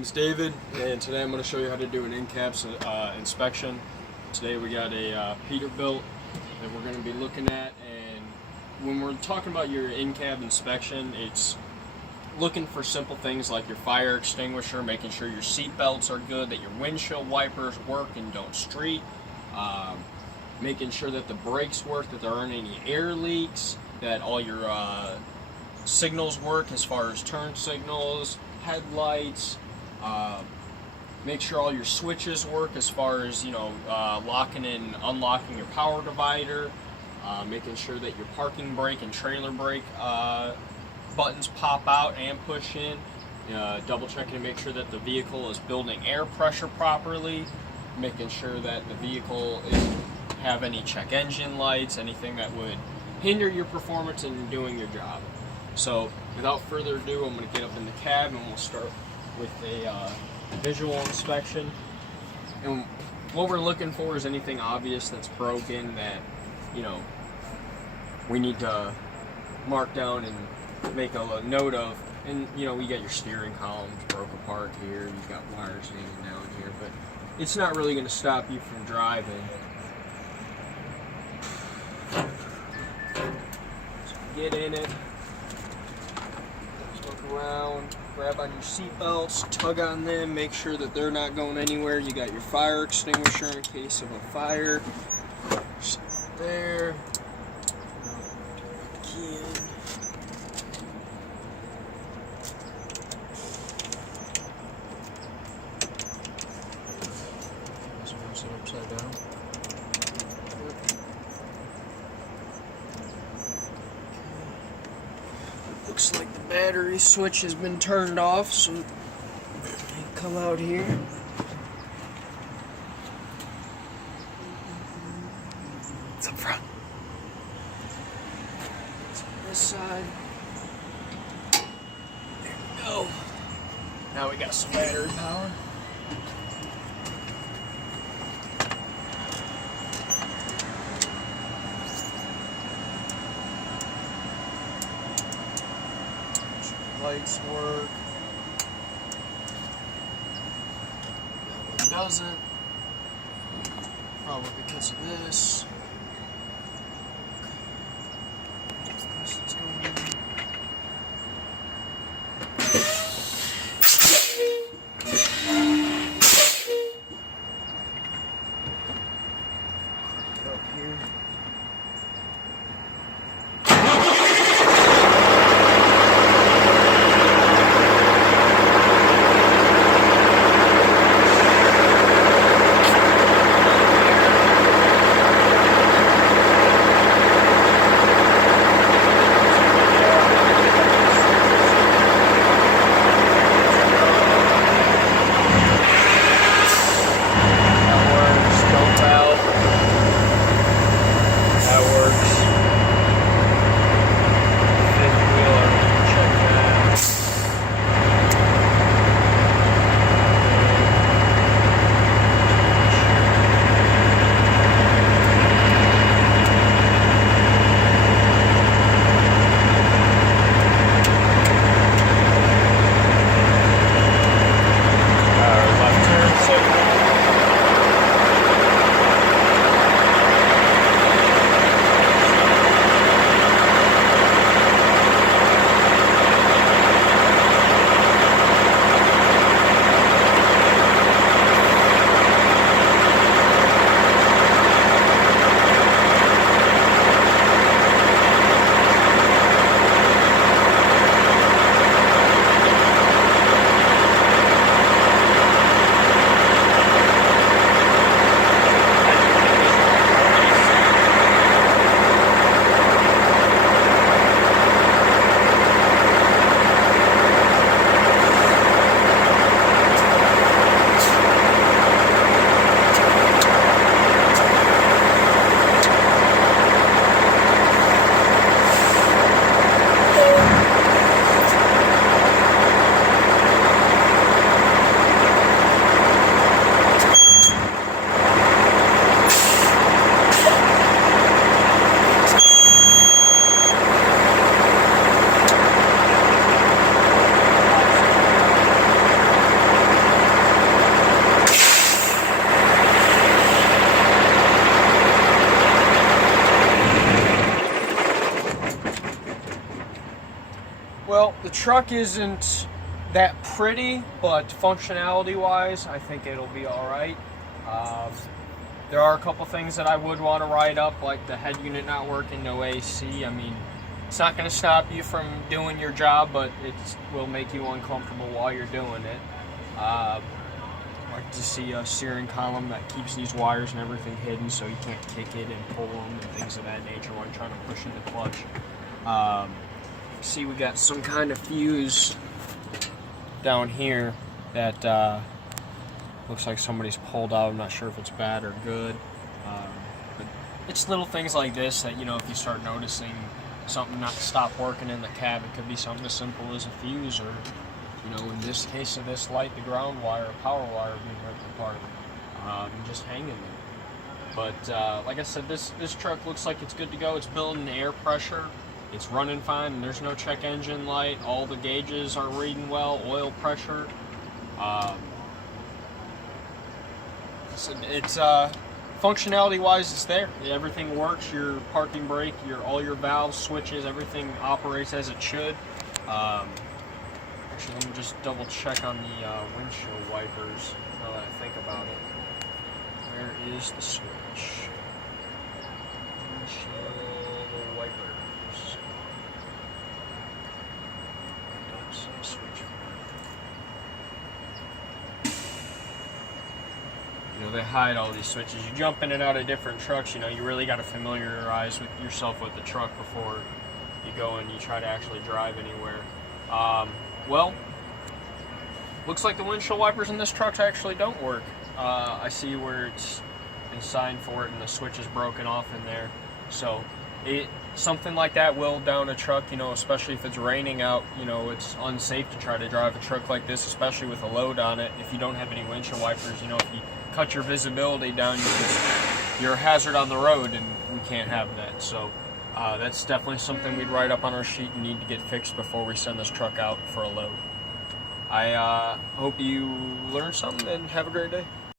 It's David, and today I'm going to show you how to do an in-cab inspection. Today we got a Peterbilt that we're going to be looking at, and when we're talking about your in-cab inspection, it's looking for simple things like your fire extinguisher, making sure your seat belts are good, that your windshield wipers work and don't streak, making sure that the brakes work, that there aren't any air leaks, that all your signals work as far as turn signals, headlights. Make sure all your switches work as far as, locking and unlocking your power divider, making sure that your parking brake and trailer brake buttons pop out and push in, double checking to make sure that the vehicle is building air pressure properly, making sure that the vehicle isn't have any check engine lights, anything that would hinder your performance in doing your job. So without further ado, I'm going to get up in the cab and we'll start with a visual inspection. And what we're looking for is anything obvious that's broken that, we need to mark down and make a note of. And, we got your steering columns broke apart here, you've got wires hanging down here, but it's not really going to stop you from driving. So get in it. Look around, grab on your seat belts, tug on them, make sure that they're not going anywhere. You got your fire extinguisher in case of a fire. Just there. Key in. This one's upside down. Looks like the battery switch has been turned off, so I come out here. It's up front. It's on this side. There we go. Now we got some battery power. Lights work. That one doesn't. Probably because of this. Let's go in. Up here. truck isn't that pretty, but functionality-wise, I think it'll be all right. There are a couple things that I would want to write up, like the head unit not working, no AC. I mean, it's not going to stop you from doing your job, but it will make you uncomfortable while you're doing it. I'd like to see a steering column that keeps these wires and everything hidden so you can't kick it and pull them and things of that nature while you're trying to push in the clutch. See, we got some kind of fuse down here that looks like somebody's pulled out. I'm not sure if it's bad or good. But it's little things like this that, you know, if you start noticing something not stop working in the cab, it could be something as simple as a fuse, or, you know, in this case of this light, the ground wire, power wire being ripped apart, and just hanging there. But like I said, this truck looks like it's good to go. It's building air pressure. It's running fine, and there's no check engine light. All the gauges are reading well. Oil pressure. It's functionality-wise, it's there. Everything works. Your parking brake, all your valves, switches, everything operates as it should. Actually, let me just double check on the windshield wipers. Now that I think about it, where is the switch? Windshield wipers. You know, they hide all these switches. You jump in and out of different trucks, you know, you really got to familiarize with yourself with the truck before you go and you try to actually drive anywhere. Well, looks like the windshield wipers in this truck actually don't work. I see where it's been signed for it and the switch is broken off in there. So something like that will down a truck, you know, especially if it's raining out. You know, it's unsafe to try to drive a truck like this, especially with a load on it. If you don't have any windshield wipers, you know, if you cut your visibility down, you're a hazard on the road, and we can't have that. So that's definitely something we'd write up on our sheet and need to get fixed before we send this truck out for a load. I hope you learned something, and have a great day.